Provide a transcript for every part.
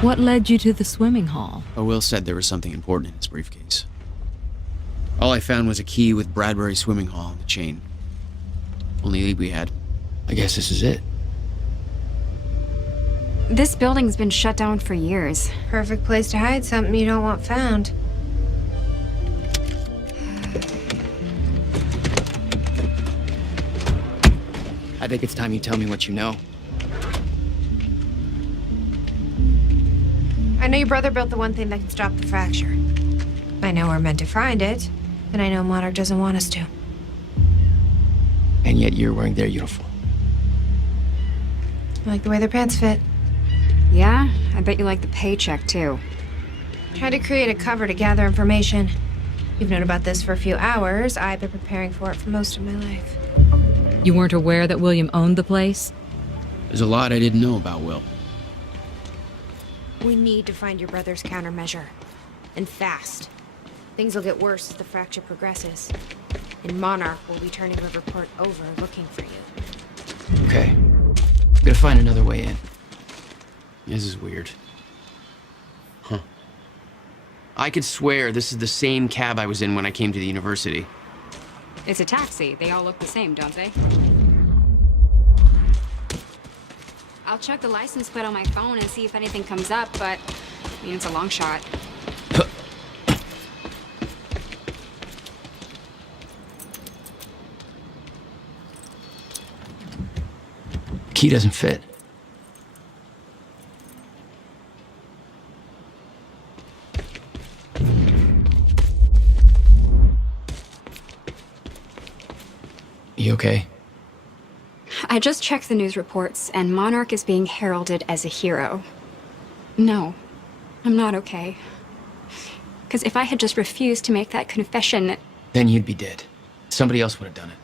What led you to the swimming hall? Will said there was something important in his briefcase. All I found was a key with Bradbury swimming hall on the chain. Only lead we had. I guess this is it. This building's been shut down for years. Perfect place to hide something you don't want found. I think it's time you tell me what you know. I know your brother built the one thing that can stop the fracture. I know we're meant to find it, but I know Monarch doesn't want us to. And yet you're wearing their uniform. I like the way their pants fit. Yeah? I bet you like the paycheck, too. Tried to create a cover to gather information. You've known about this for a few hours. I've been preparing for it for most of my life. You weren't aware that William owned the place? There's a lot I didn't know about Will. We need to find your brother's countermeasure. And fast. Things will get worse as the fracture progresses. And Monarch will be turning the report over looking for you. Okay. I'm gonna find another way in. This is weird. Huh. I could swear this is the same cab I was in when I came to the university. It's a taxi. They all look the same, don't they? I'll check the license plate on my phone and see if anything comes up, but I mean, it's a long shot. The key doesn't fit. You okay? I just checked the news reports, and Monarch is being heralded as a hero. No, I'm not okay. Because if I had just refused to make that confession, it Then you'd be dead. Somebody else would have done it.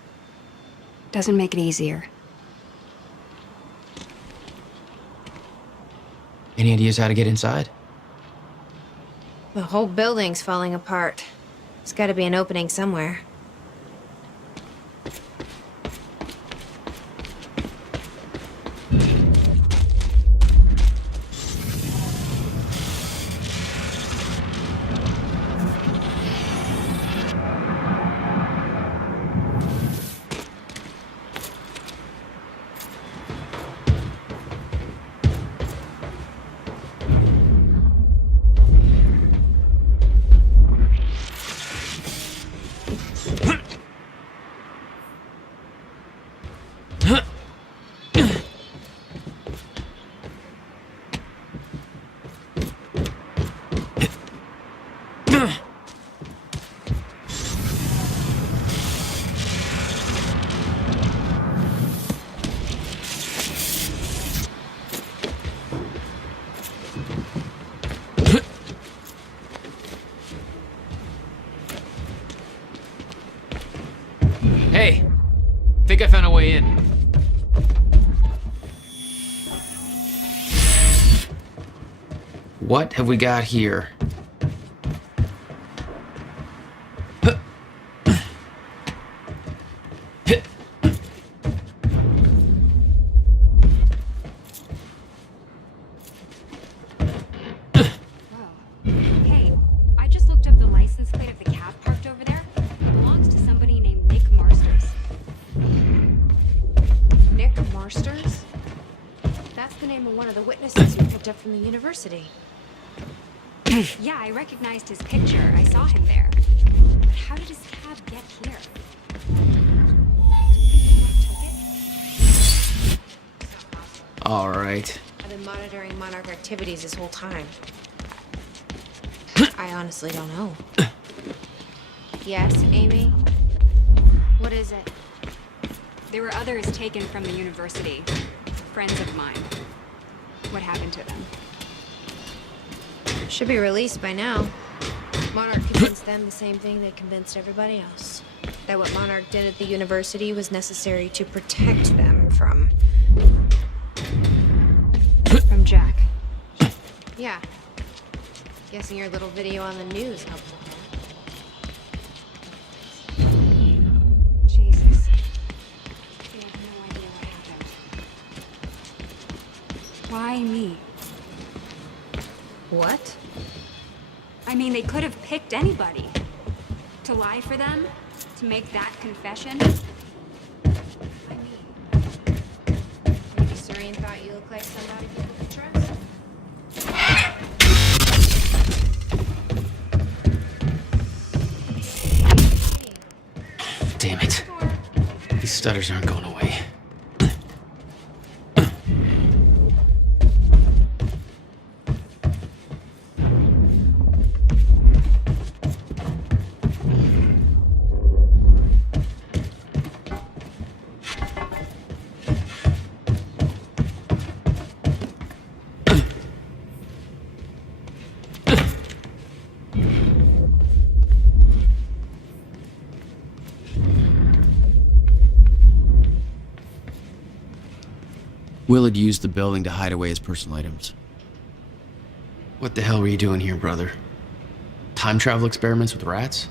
doesn't make it easier. Any ideas how to get inside? The whole building's falling apart. There's gotta be an opening somewhere. Hey! Think I found a way in. What have we got here? Whoa. Hey, I just looked up the license plate of the cab parked over there. It belongs to somebody named Nick Marsters. Nick Marsters? That's the name of one of the witnesses you picked up from the university. Yeah, I recognized his picture. I saw him there. But how did his cab get here? All right. I've been monitoring Monarch activities this whole time. I honestly don't know. Yes, Amy? What is it? There were others taken from the university. Friends of mine. What happened to them? Should be released by now. Monarch convinced them the same thing they convinced everybody else. That what Monarch did at the university was necessary to protect them from... From Jack. Yeah. Guessing your little video on the news helped with that. Jesus. We have no idea what happened. Why me? What? I mean, they could have picked anybody. To lie for them? To make that confession? I mean, maybe Surian thought you looked like somebody people could trust. Damn it. These stutters aren't going away. Will had used the building to hide away his personal items. What the hell were you doing here, brother? Time travel experiments with rats?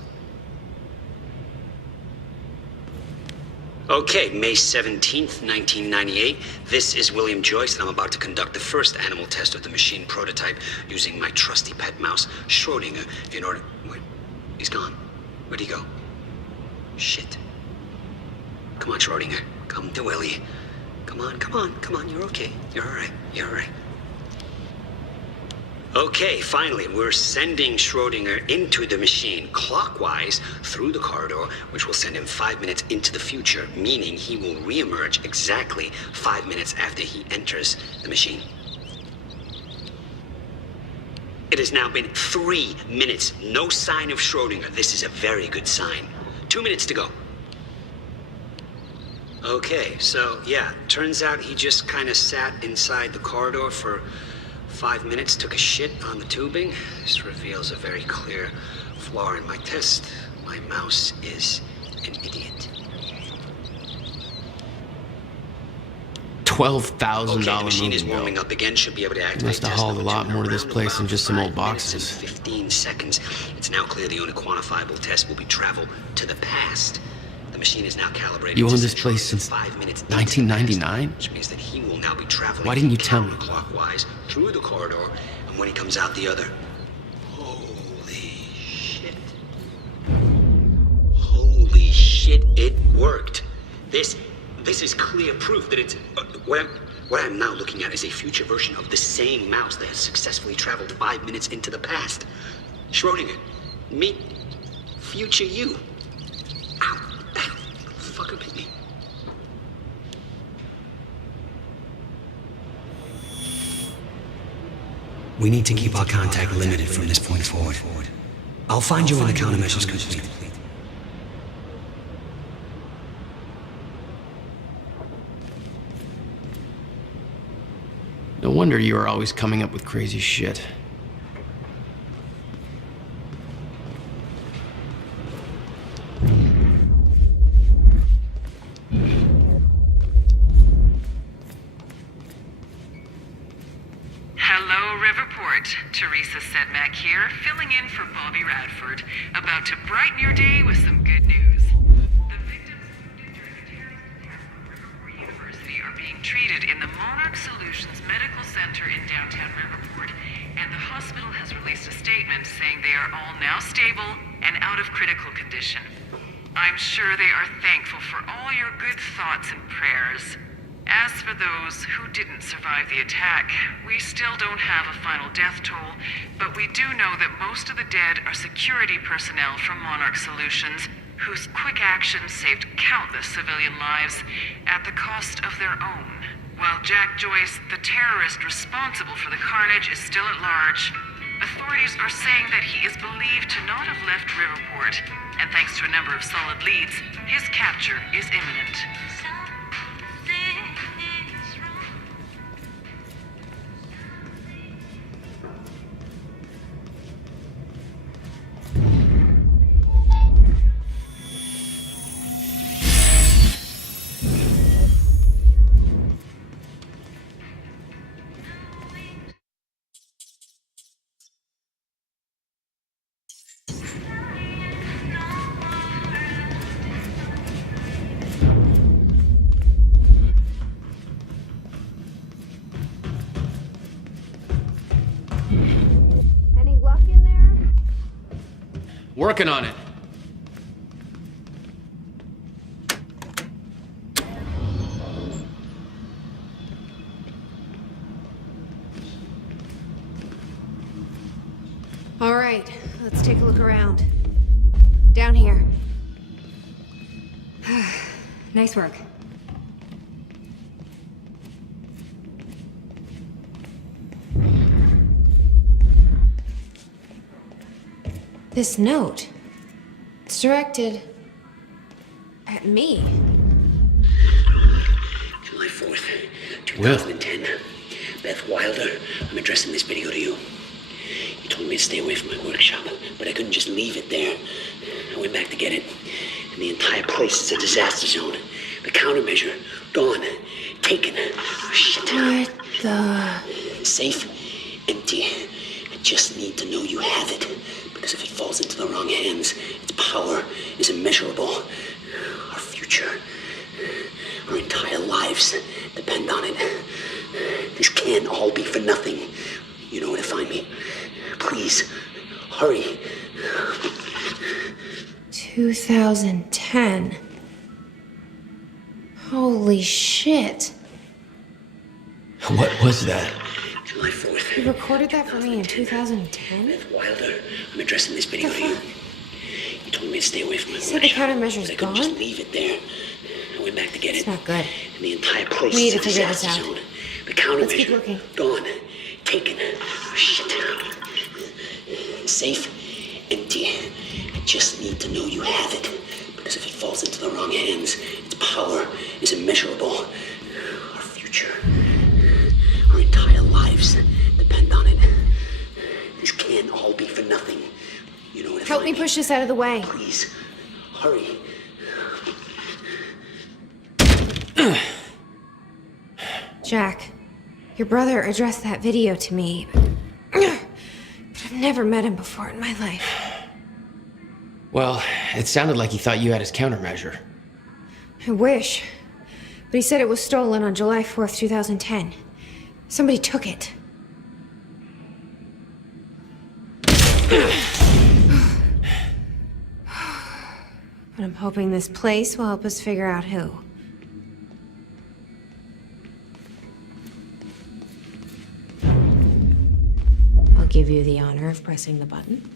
Okay, May 17th, 1998. This is William Joyce, and I'm about to conduct the first animal test of the machine prototype using my trusty pet mouse, Schrodinger, in order... Wait, he's gone. Where'd he go? Shit. Come on, Schrodinger. Come to Willie. Come on, you're okay. You're alright. Okay, finally, we're sending Schrodinger into the machine clockwise through the corridor, which will send him 5 minutes into the future, meaning he will reemerge exactly 5 minutes after he enters the machine. It has now been 3 minutes, no sign of Schrodinger. This is a very good sign. 2 minutes to go. Okay, so yeah, turns out he just kind of sat inside the corridor for 5 minutes, took a shit on the tubing. This reveals a very clear flaw in my test. My mouse is an idiot. $12,000 Okay, the machine moving is bill. warming up again. Should be able to activate. Must have test hauled a number lot two more to in this around place than about just some old 5 minutes boxes. and 15 seconds. It's now clear the only quantifiable test will be travel to the past. The machine is now calibrated. You to owned this send place Schrodinger since 5 minutes into the 1999? past, which means that he will now be traveling. Why didn't you tell me? Clockwise through the corridor, and when he comes out the other. Holy shit! Holy shit! It worked. This is clear proof that it's what I'm now looking at is a future version of the same mouse that has successfully traveled 5 minutes into the past. Schrodinger, meet future you. Ow! Ow! Fucker bit me. We need to keep our contact limited from this point forward. I'll find you when the countermeasure's complete. No wonder you are always coming up with crazy shit. Hello, Riverport. Teresa Sedmak here, filling in for Bobby Radford, about to brighten your day with some good news. The victims wounded during a terrorist attack on Riverport University are being treated in the Monarch Solutions Medical Center in downtown Riverport, and the hospital has released a statement saying they are all now stable and out of critical condition. I'm sure they are thankful for all your good thoughts and prayers. As for those who didn't survive the attack, we still don't have a final death toll, but we do know that most of the dead are security personnel from Monarch Solutions, whose quick actions saved countless civilian lives at the cost of their own. While Jack Joyce, the terrorist responsible for the carnage, is still at large, authorities are saying that he is believed to not have left Riverport, and thanks to a number of solid leads, his capture is imminent. Working on it. All right, let's take a look around. Down here. Nice work. This note. It's directed at me. July 4th, 2010. Beth Wilder, I'm addressing this video to you. You told me to stay away from my workshop, but I couldn't just leave it there. I went back to get it, and the entire place is a disaster zone. The countermeasure, gone, taken. Oh, shit. What the... Safe, empty. I just need to know you have it, because if it falls into the wrong hands, its power is immeasurable. Our future, our entire lives depend on it. This can't all be for nothing. You know where to find me. Please, hurry. 2010. Holy shit. What was that? July 4th. You recorded that for me in 2010? Beth Wilder, I'm addressing this video to you. You told me to stay away from my said the workshop, countermeasure's but I couldn't gone? just leave it there. I went back to get It's it. not good. And the entire place We need is to a figure this disaster out. zone. The countermeasure, Let's keep looking. gone, taken. Oh, shit. Safe, empty. I just need to know you have it, because if it falls into the wrong hands, its power is immeasurable. Our future, our entire lives depend on it. This can't all be for nothing. You know what? Help me push this out of the way. Please, hurry. Jack, your brother addressed that video to me, but I've never met him before in my life. Well, it sounded like he thought you had his countermeasure. I wish. But he said it was stolen on July 4th, 2010. Somebody took it. But I'm hoping this place will help us figure out who. I'll give you the honor of pressing the button.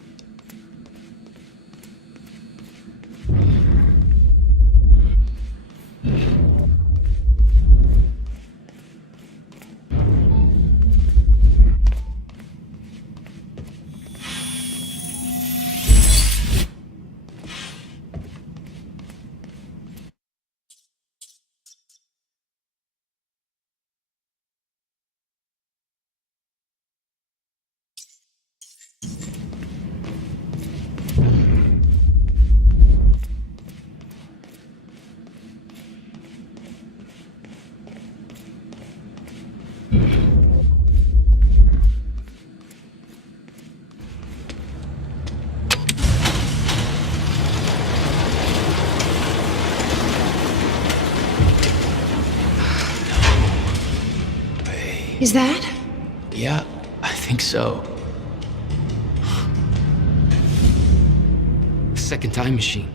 Is that? Yeah, I think so. Second time machine.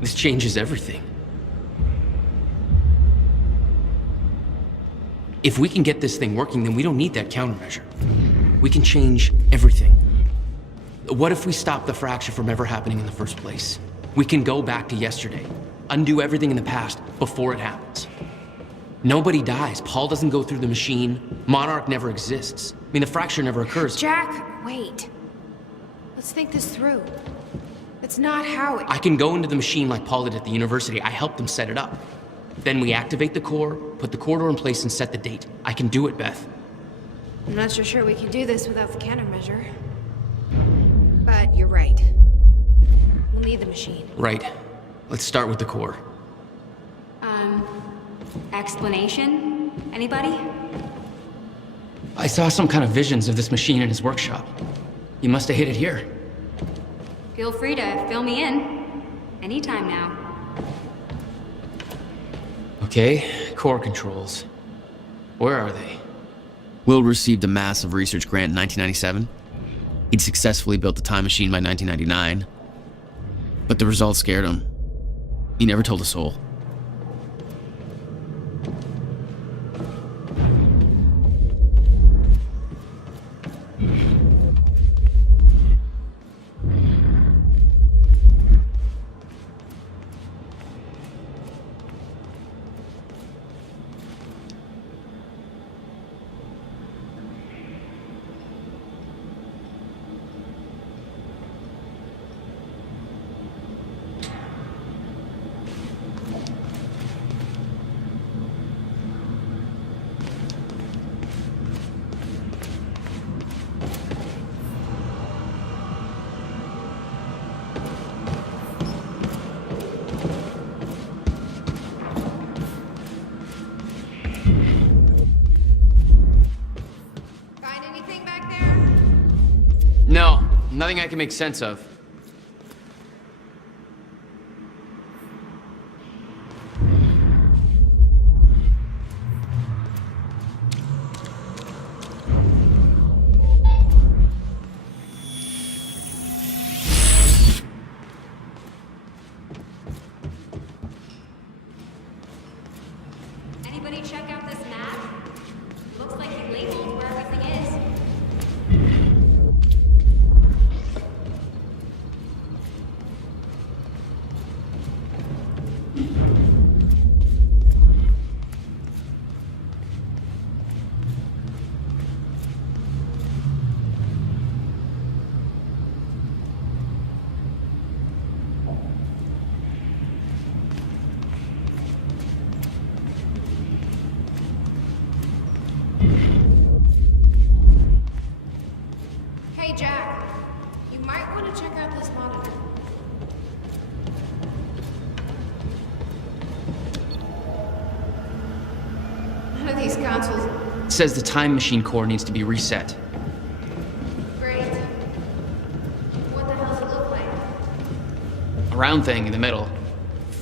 This changes everything. If we can get this thing working, then we don't need that countermeasure. We can change everything. What if we stop the fracture from ever happening in the first place? We can go back to yesterday, undo everything in the past before it happens. Nobody dies. Paul doesn't go through the machine. Monarch never exists. I mean, the fracture never occurs. Jack, wait. Let's think this through. That's not how it... I can go into the machine like Paul did at the university. I helped them set it up. Then we activate the core, put the corridor in place, and set the date. I can do it, Beth. I'm not so sure we can do this without the countermeasure. But you're right. We'll need the machine. Right. Let's start with the core. Explanation? Anybody? I saw some kind of visions of this machine in his workshop. He must have hid it here. Feel free to fill me in. Anytime now. Okay, core controls. Where are they? Will received a massive research grant in 1997. He'd successfully built the time machine by 1999, but the results scared him. He never told a soul. Find anything back there? No, nothing I can make sense of. Anybody check out this map? Looks like he labeled where everything is. Hey, Jack. You might want to check out this monitor. None of these consoles. It says the time machine core needs to be reset. Great. What the hell does it look like? A round thing in the middle.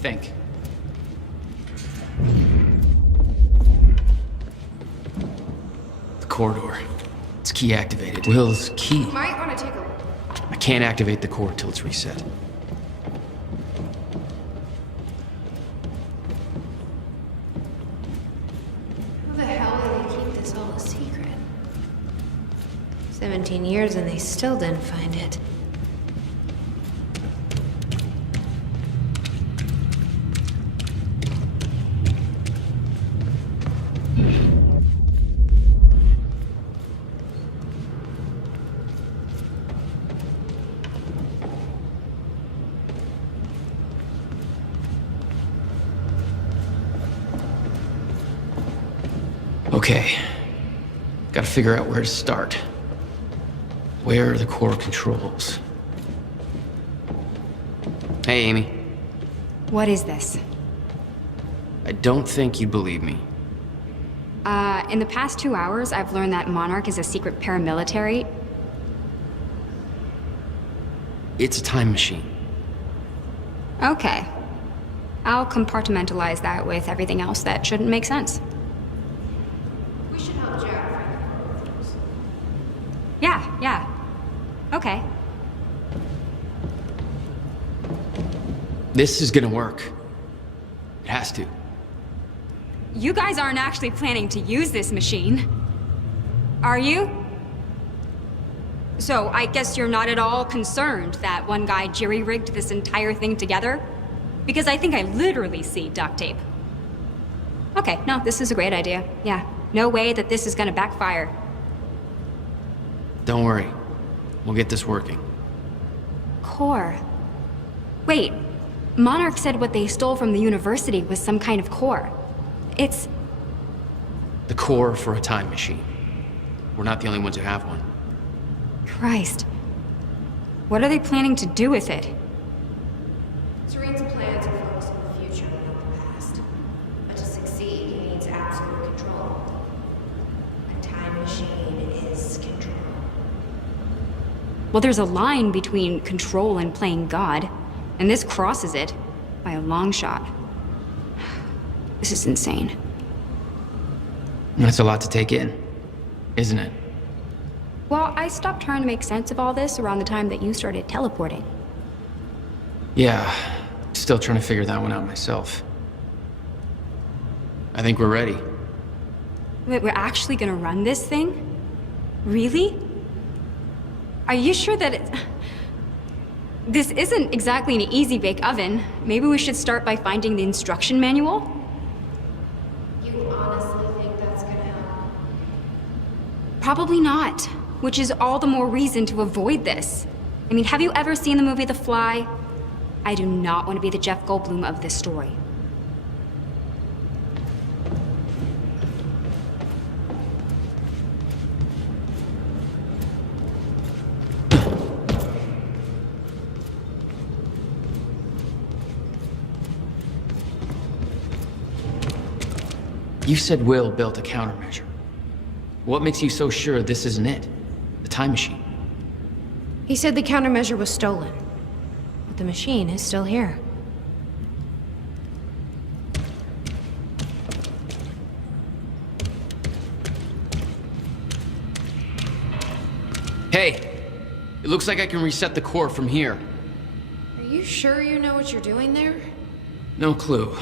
Think. The corridor. It's key activated. Will's key. You might want to take a look. I can't activate the core till it's reset. How the hell do they keep this all a secret? 17 years and they still didn't find it. Okay. Gotta figure out where to start. Where are the core controls? Hey, Amy. What is this? I don't think you'd believe me. In the past 2 hours, I've learned that Monarch is a secret paramilitary. It's a time machine. Okay. I'll compartmentalize that with everything else that shouldn't make sense. We should help Jack find the G.Walkthroughs. Yeah. Okay. This is gonna work. It has to. You guys aren't actually planning to use this machine, are you? So I guess you're not at all concerned that one guy jerry-rigged this entire thing together? Because I think I literally see duct tape. Okay, no, this is a great idea. Yeah, no way that this is gonna backfire. Don't worry. We'll get this working. Core. Wait, Monarch said what they stole from the university was some kind of core. It's... The core for a time machine. We're not the only ones who have one. Christ. What are they planning to do with it? Serene's plans are focused on the future and not the past. But to succeed, he needs absolute control. A time machine is control. Well, there's a line between control and playing God, and this crosses it by a long shot. This is insane. That's a lot to take in, isn't it? Well, I stopped trying to make sense of all this around the time that you started teleporting. Yeah, still trying to figure that one out myself. I think we're ready. Wait, we're actually gonna run this thing? Really? Are you sure that this isn't exactly an easy bake oven? Maybe we should start by finding the instruction manual? You honestly think that's gonna help? Probably not, which is all the more reason to avoid this. I mean, have you ever seen the movie The Fly? I do not want to be the Jeff Goldblum of this story. You said Will built a countermeasure. What makes you so sure this isn't it? The time machine? He said the countermeasure was stolen. But the machine is still here. Hey! It looks like I can reset the core from here. Are you sure you know what you're doing there? No clue.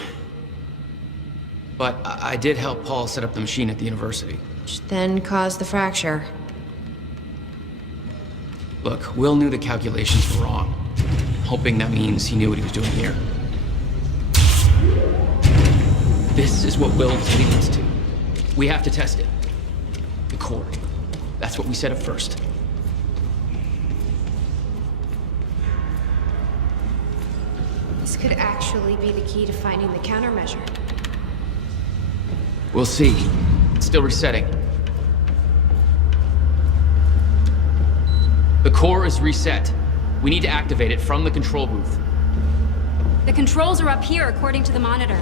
But I did help Paul set up the machine at the university. Which then caused the fracture. Look, Will knew the calculations were wrong. Hoping that means he knew what he was doing here. This is what Will was leading us to. We have to test it. The core. That's what we set up first. This could actually be the key to finding the countermeasure. We'll see. It's still resetting. The core is reset. We need to activate it from the control booth. The controls are up here, according to the monitor.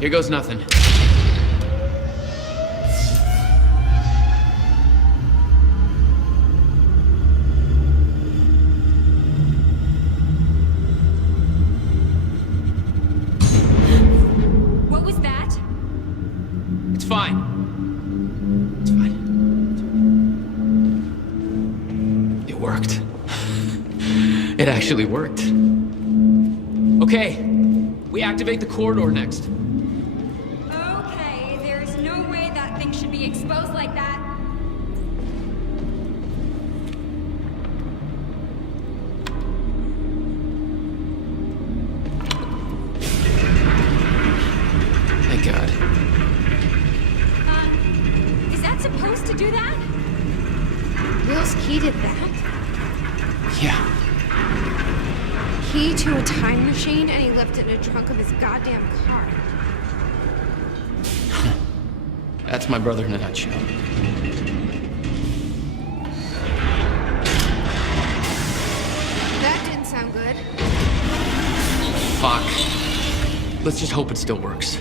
Here goes nothing. What was that? It's fine. It's fine. It worked. It actually worked. Okay, we activate the corridor next. Okay, there's no way that thing should be exposed like that. Thank God. Is that supposed to do that? Will's key did that? Yeah. Key to a time machine, and he left it in the trunk of his goddamn car. That's my brother in a nutshell. That didn't sound good. Fuck. Let's just hope it still works.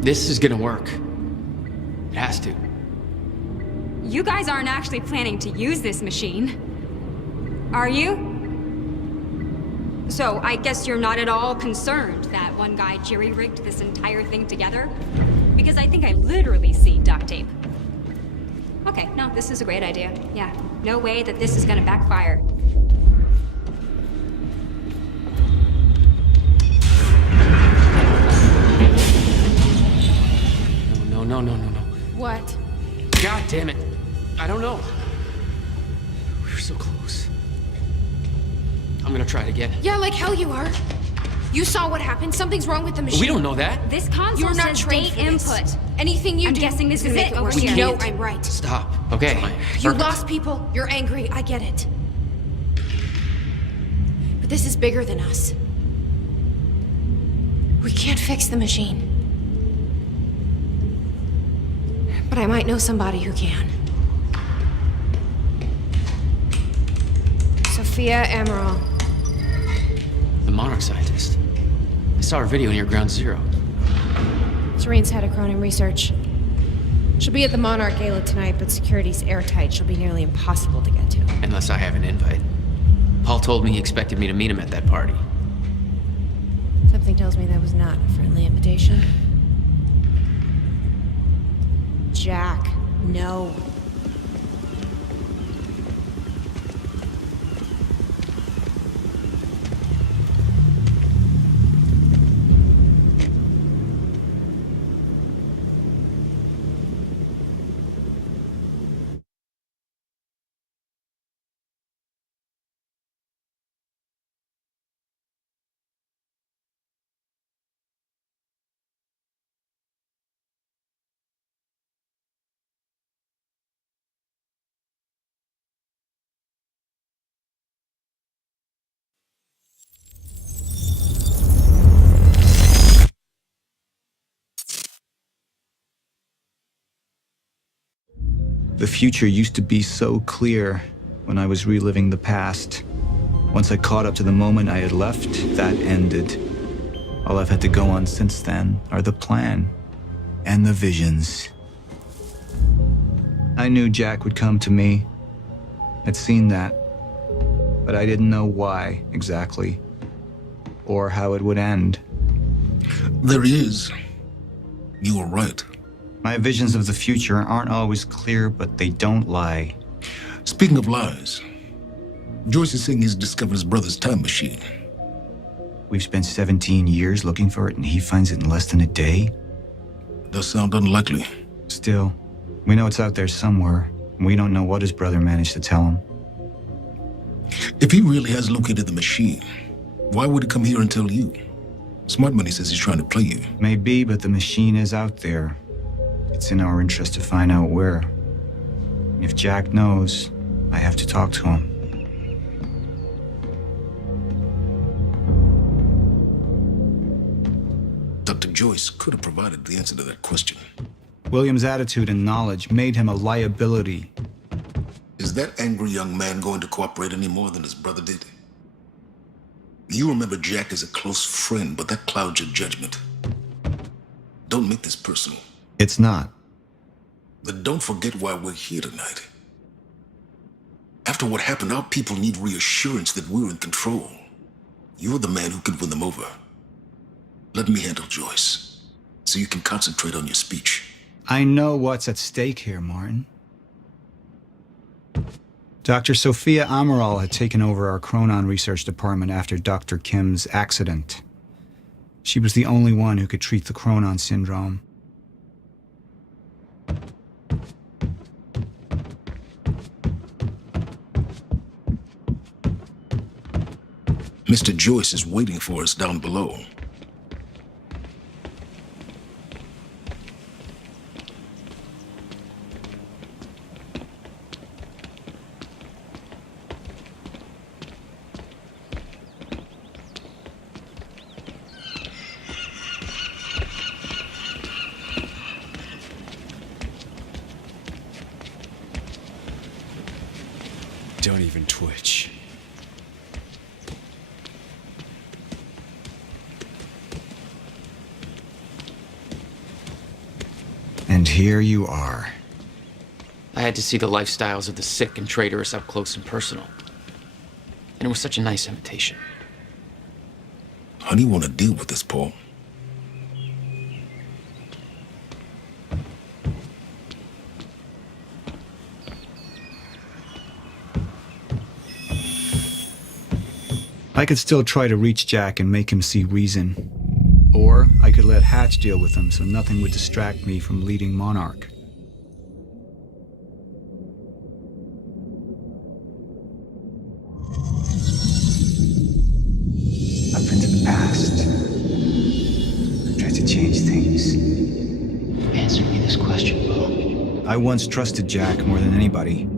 This is gonna work. It has to. You guys aren't actually planning to use this machine, are you? So, I guess you're not at all concerned that one guy jerry-rigged this entire thing together? Because I think I literally see duct tape. Okay, no, this is a great idea. Yeah, no way that this is gonna backfire. No. What? God damn it. I don't know. We were so close. I'm gonna try it again. Yeah, like hell you are. You saw what happened. Something's wrong with the machine. We don't know that. This console You're not says trained date for this. input. Anything you I'm do guessing this is is make it it worse. over You here. know I'm right. Stop. Okay. You Perfect. lost people. You're angry. I get it. But this is bigger than us. We can't fix the machine. But I might know somebody who can. Sophia Amaral. The Monarch scientist. I saw her video near Ground Zero. Serene's head of Cronin Research. She'll be at the Monarch Gala tonight, but security's airtight. She'll be nearly impossible to get to. Unless I have an invite. Paul told me he expected me to meet him at that party. Then Something tells me that was not a friendly invitation. Jack, no. The future used to be so clear when I was reliving the past. Once I caught up to the moment I had left, that ended. All I've had to go on since then are the plan and the visions. I knew Jack would come to me. I'd seen that, but I didn't know why exactly, or how it would end. There he is. You were right. My visions of the future aren't always clear, but they don't lie. Speaking of lies, Joyce is saying he's discovered his brother's time machine. We've spent 17 years looking for it, and he finds it in less than a day? Does sound unlikely. Still, we know it's out there somewhere, and we don't know what his brother managed to tell him. If he really has located the machine, why would he come here and tell you? Smart Money says he's trying to play you. Maybe, but the machine is out there. It's in our interest to find out where. If Jack knows, I have to talk to him. Dr. Joyce could have provided the answer to that question. William's attitude and knowledge made him a liability. Is that angry young man going to cooperate any more than his brother did? You remember Jack as a close friend, but that clouds your judgment. Don't make this personal. It's not. Then don't forget why we're here tonight. After what happened, our people need reassurance that we're in control. You're the man who can win them over. Let me handle Joyce, so you can concentrate on your speech. I know what's at stake here, Martin. Dr. Sophia Amaral had taken over our Chronon research department after Dr. Kim's accident. She was the only one who could treat the Chronon syndrome. Mr. Joyce is waiting for us down below. Don't even twitch. And here you are. I had to see the lifestyles of the sick and traitorous up close and personal. And it was such a nice invitation. How do you want to deal with this, Paul? I could still try to reach Jack and make him see reason. Or I could let Hatch deal with him so nothing would distract me from leading Monarch. Up into the past. Tried to change things. Answer me this question, Bo. I once trusted Jack more than anybody.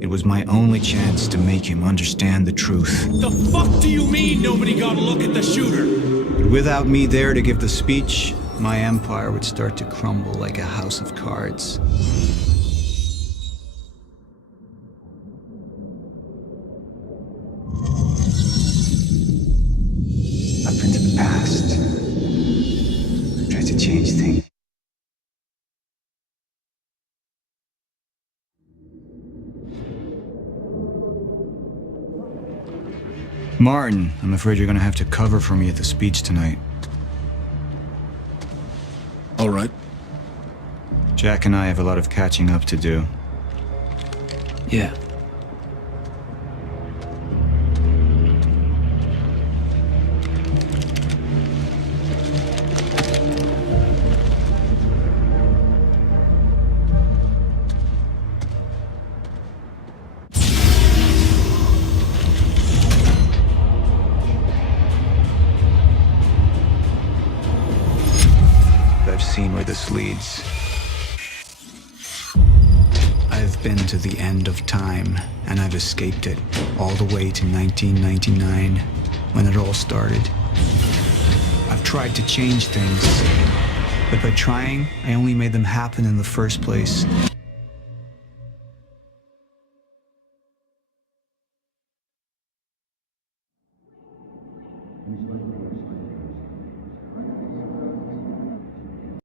It was my only chance to make him understand the truth. The fuck do you mean nobody got a look at the shooter? But without me there to give the speech, my empire would start to crumble like a house of cards. Up into the past. Tried to change things. Martin, I'm afraid you're gonna have to cover for me at the speech tonight. All right. Jack and I have a lot of catching up to do. Yeah. I've seen where this leads. I've been to the end of time, and I've escaped it, all the way to 1999, when it all started. I've tried to change things, but by trying, I only made them happen in the first place.